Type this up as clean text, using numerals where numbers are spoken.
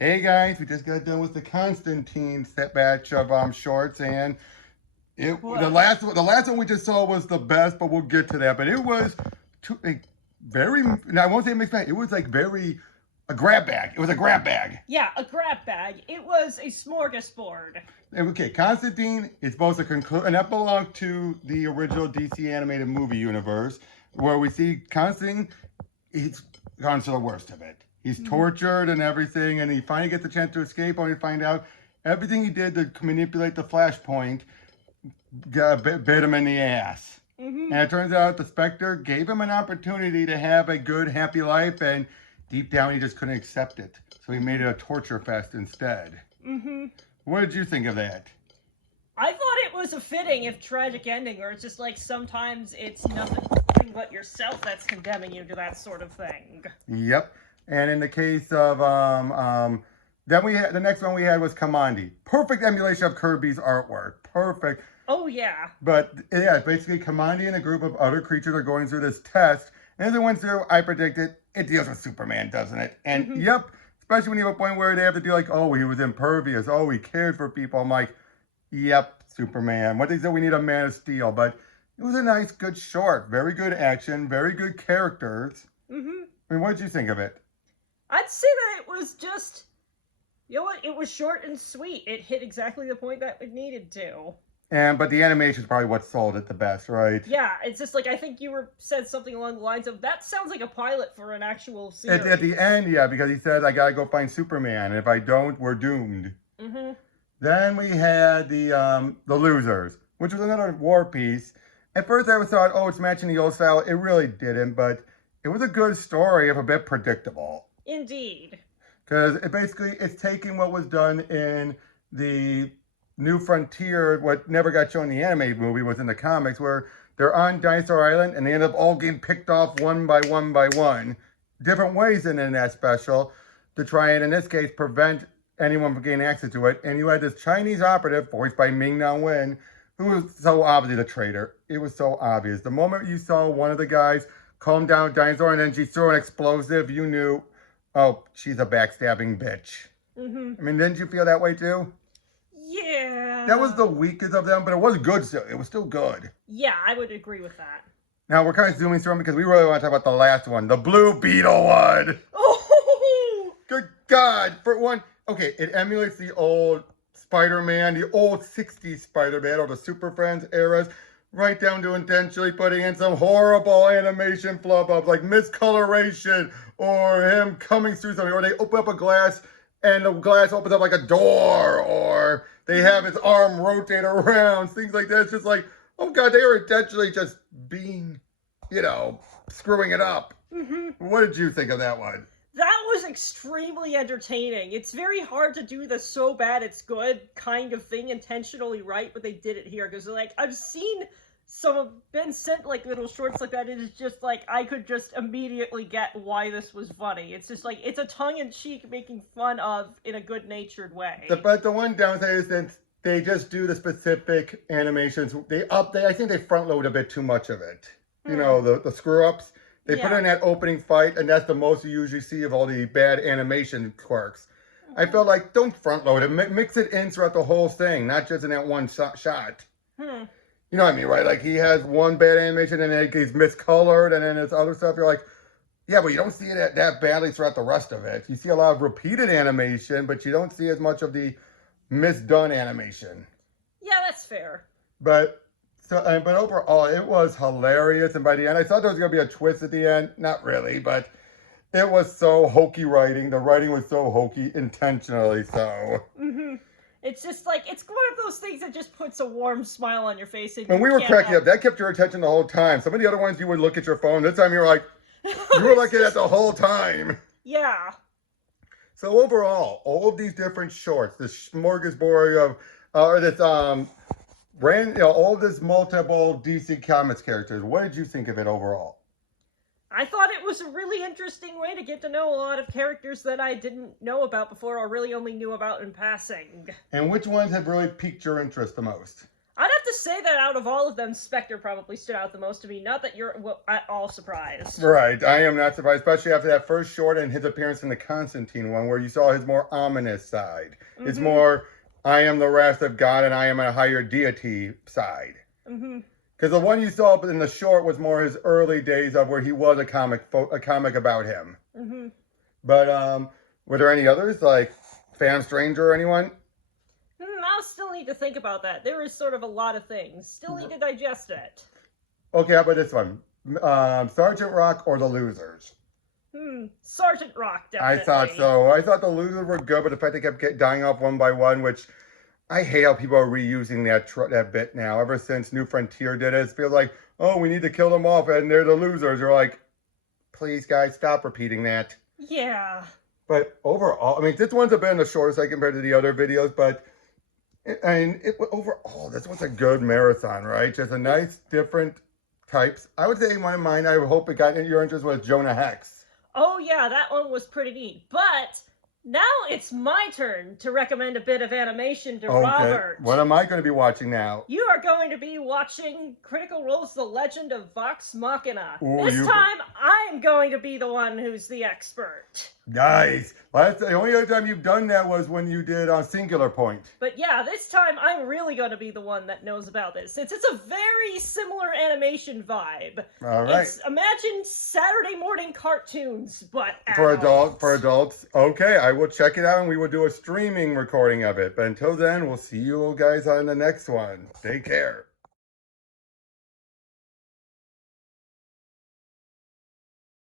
Hey guys, we just got done with the Constantine set batch of shorts, and What? the last one we just saw was the best, but we'll get to that. But it was very, now I won't say mixed bag. It was like very a grab bag. It was a grab bag. Yeah, a grab bag. It was a smorgasbord. Okay, Constantine is supposed to conclude, and that belonged to the original DC animated movie universe, where we see Constantine. He's gone to the worst of it. He's tortured and everything, and he finally gets the chance to escape, only to find out everything he did to manipulate the Flashpoint bit him in the ass. And it turns out the Spectre gave him an opportunity to have a good, happy life, and deep down he just couldn't accept it. So he made it a torture fest instead. What did you think of that? I thought it was a fitting, if tragic ending, or it's just like sometimes it's nothing but yourself that's condemning you to that sort of thing. Yep. And in the case of then we had the next one we had was Kamandi. Perfect emulation of Kirby's artwork. Perfect. Oh yeah. But yeah, basically Kamandi and a group of other creatures are going through this test. And as it went through, I predicted it deals with Superman, doesn't it? And yep, especially when you have a point where they have to do like, oh, he was impervious. Oh, he cared for people. I'm like, yep, Superman. What they said, we need a Man of Steel. But it was a nice, good short. Very good action. Very good characters. I mean, what did you think of it? I'd say that it was just, you know what, it was short and sweet. It hit exactly the point that it needed to. But the animation is probably what sold it the best, right? Yeah, it's just like, I think you said something along the lines of, that sounds like a pilot for an actual series. At the end, yeah, because he says, I gotta go find Superman, and if I don't, we're doomed. Then we had the Losers, which was another war piece. At first I thought, oh, it's matching the old style. It really didn't, but it was a good story, if a bit predictable. Indeed. Because it's taking what was done in the New Frontier, what never got shown in the animated movie was in the comics, where they're on Dinosaur Island and they end up all getting picked off one by one, different ways in that special, to try and, in this case, prevent anyone from getting access to it. And you had this Chinese operative, voiced by Ming-Na Wen, who was so obviously the traitor. It was so obvious. The moment you saw one of the guys calm down Dinosaur and then she threw an explosive, you knew, oh, she's a backstabbing bitch. I mean, didn't you feel that way too? Yeah. That was the weakest of them, but it was good still. It was still good. Yeah, I would agree with that. Now, we're kind of zooming through them because we really want to talk about the last one, the Blue Beetle one. Oh! Good God. For one, okay, it emulates the old Spider-Man, the old 60s Spider-Man, or the Super Friends eras, right down to intentionally putting in some horrible animation flub-ups like miscoloration or him coming through something, or they open up a glass and the glass opens up like a door, or they have his arm rotate around, things like that. It's just like, oh God, they were intentionally just being, screwing it up. What did you think of that one? That was extremely entertaining. It's very hard to do the so bad it's good kind of thing intentionally right, but they did it here. Because, like, I've seen been sent, like, little shorts like that, and it's just, like, I could just immediately get why this was funny. It's just, like, it's a tongue-in-cheek making fun of in a good-natured way. But the one downside is that they just do the specific animations. I think they front-load a bit too much of it. You know, the screw-ups. They put in that opening fight, and that's the most you usually see of all the bad animation quirks. I felt like, don't front load it. Mix it in throughout the whole thing, not just in that one shot. You know what I mean, right? Like, he has one bad animation, and then he's miscolored, and then it's other stuff. You're like, yeah, but you don't see it that badly throughout the rest of it. You see a lot of repeated animation, but you don't see as much of the misdone animation. Yeah, that's fair. But overall, it was hilarious. And by the end, I thought there was going to be a twist at the end. Not really, but it was so hokey writing. The writing was so hokey, intentionally so. It's just like, it's one of those things that just puts a warm smile on your face. And we were cracking up. That kept your attention the whole time. Some of the other ones, you would look at your phone. This time, you're like, you were looking at the whole time. Yeah. So overall, all of these different shorts, this smorgasbord of, all of this multiple DC Comics characters. What did you think of it overall? I thought it was a really interesting way to get to know a lot of characters that I didn't know about before or really only knew about in passing. And which ones have really piqued your interest the most? I'd have to just say that out of all of them, Spectre probably stood out the most to me. Not that you're at all surprised. Right, I am not surprised, especially after that first short and his appearance in the Constantine one, where you saw his more ominous side. Mm-hmm. It's more, I am the wrath of God and I am a higher deity side. Mm-hmm. Because the one you saw in the short was more his early days of where he was a comic about him. Mm-hmm. But were there any others, like Phantom Stranger or anyone? I'll still need to think about that. There is sort of a lot of things. Still need to digest it. Okay, how about this one? Sergeant Rock or the Losers? Sergeant Rock, definitely. I thought so. I thought the Losers were good, but the fact they kept dying off one by one, which I hate how people are reusing that bit now. Ever since New Frontier did it, it feels like, oh, we need to kill them off, and they're the losers. They're like, please, guys, stop repeating that. Yeah. But overall, I mean, this one's a bit on the shorter side compared to the other videos, but overall, this was a good marathon, right? Just a nice, different types. I would say in my mind, I hope it got into your interest with Jonah Hex. Oh, yeah, that one was pretty neat. But now it's my turn to recommend a bit of animation to Robert. What am I going to be watching now? You are going to be watching Critical Role's The Legend of Vox Machina. Ooh, this time, I'm going to be the one who's the expert. Nice. The only other time you've done that was when you did on Singular Point. But yeah, this time I'm really going to be the one that knows about this. It's a very similar animation vibe. All right. Imagine Saturday morning cartoons, but for adults. Okay, I will check it out and we will do a streaming recording of it. But until then, we'll see you guys on the next one. Take care.